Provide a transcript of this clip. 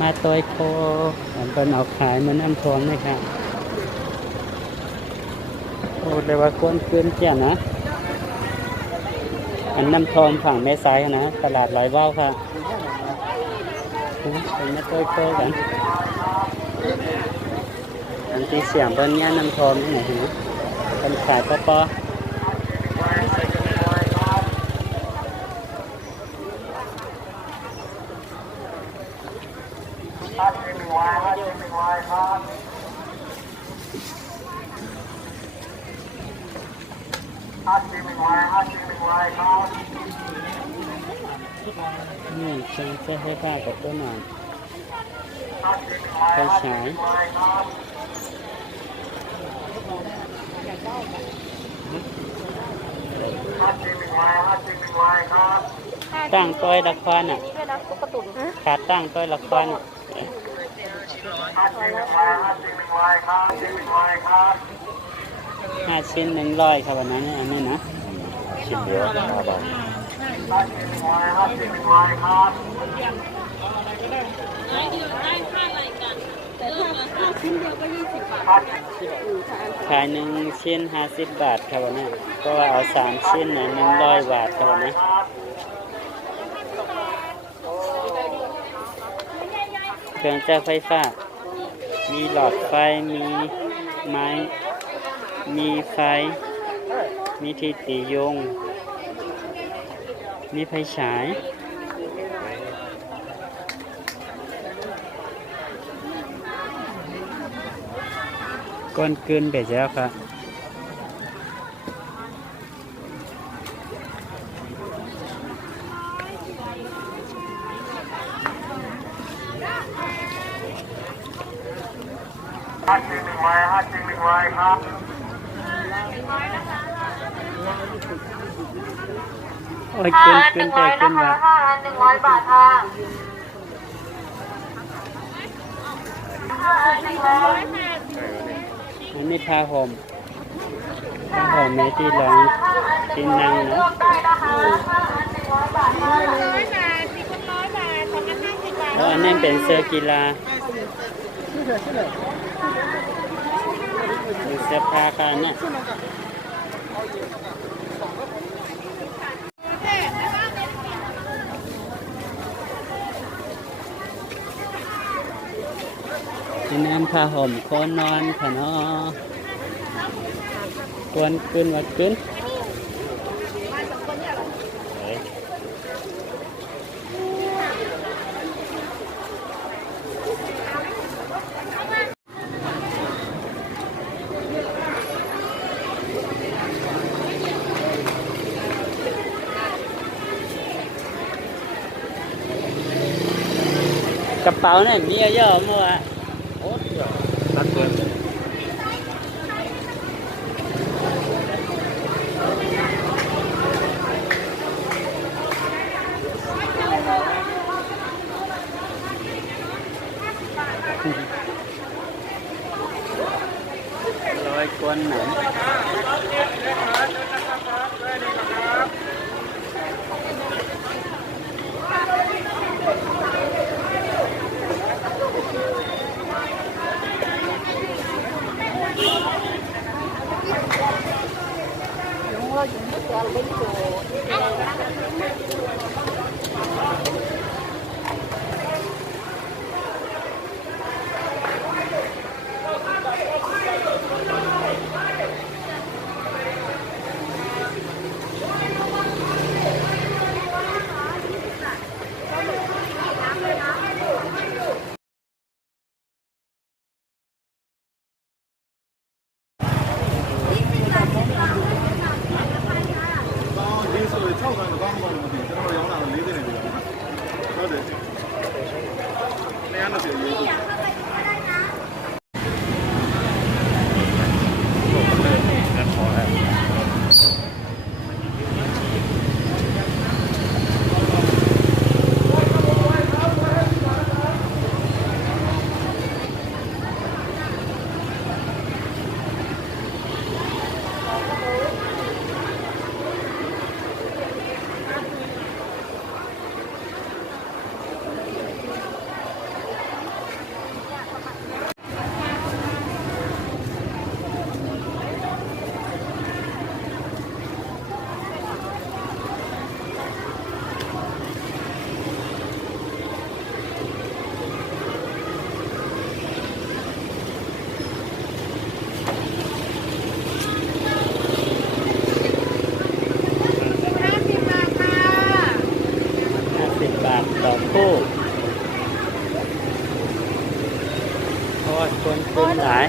มาตัวโคเป็นเอาขายเหมือนน้ำทองเลยครับโอ้เลยว่าก้นเกินเจ้านะอันน้ำทองฝั่งแม่ซ้ายนะตลาดร้อยว่าวค่ะเป็นมาตัวโคกันอันที่เสียงเบิ้ลเนี่ยน้ำทองที่ไหนฮะเป็นขายปอนี่ฉันจะให้ป้ากับต้นหน่อยไปฉายตั้งต้อยละครอ่ะขาดตั้งต้อยละครอ่ะ5 ชิ้น 100ครับวันนั้นอันนี้นะชิ้นเดียว5 บาทขาย1 ชิ้น 50 บาทครับวันนี้ก็เอา3 ชิ้นนะ100 บาทครับวันนี้เครื่องจักรไฟฟ้ามีหลอดไฟมีไม้มีไฟมีที่ตียงมีไฟฉายก้อนเกินไปแล้วครับครับโอ้ยเกินแต่เกินว่า100 บาทค่ะอันนี้ผ้าห่มในที่รองที่นั่งนะแล้วอันนี้เป็นเสื้อกีฬาเสื้อผ้ากันเนี่ยที่นั่นผ้าห่มโคนนอนค่ะเนาะกวนขึ้นวัดขึ้นกระเป๋าเนี่ยมีเยอะๆมั้งโอ้เดี๋ยวตัดเกินลอยกวนหนัง ต่อคู่โอ้ยคนคืนหลาย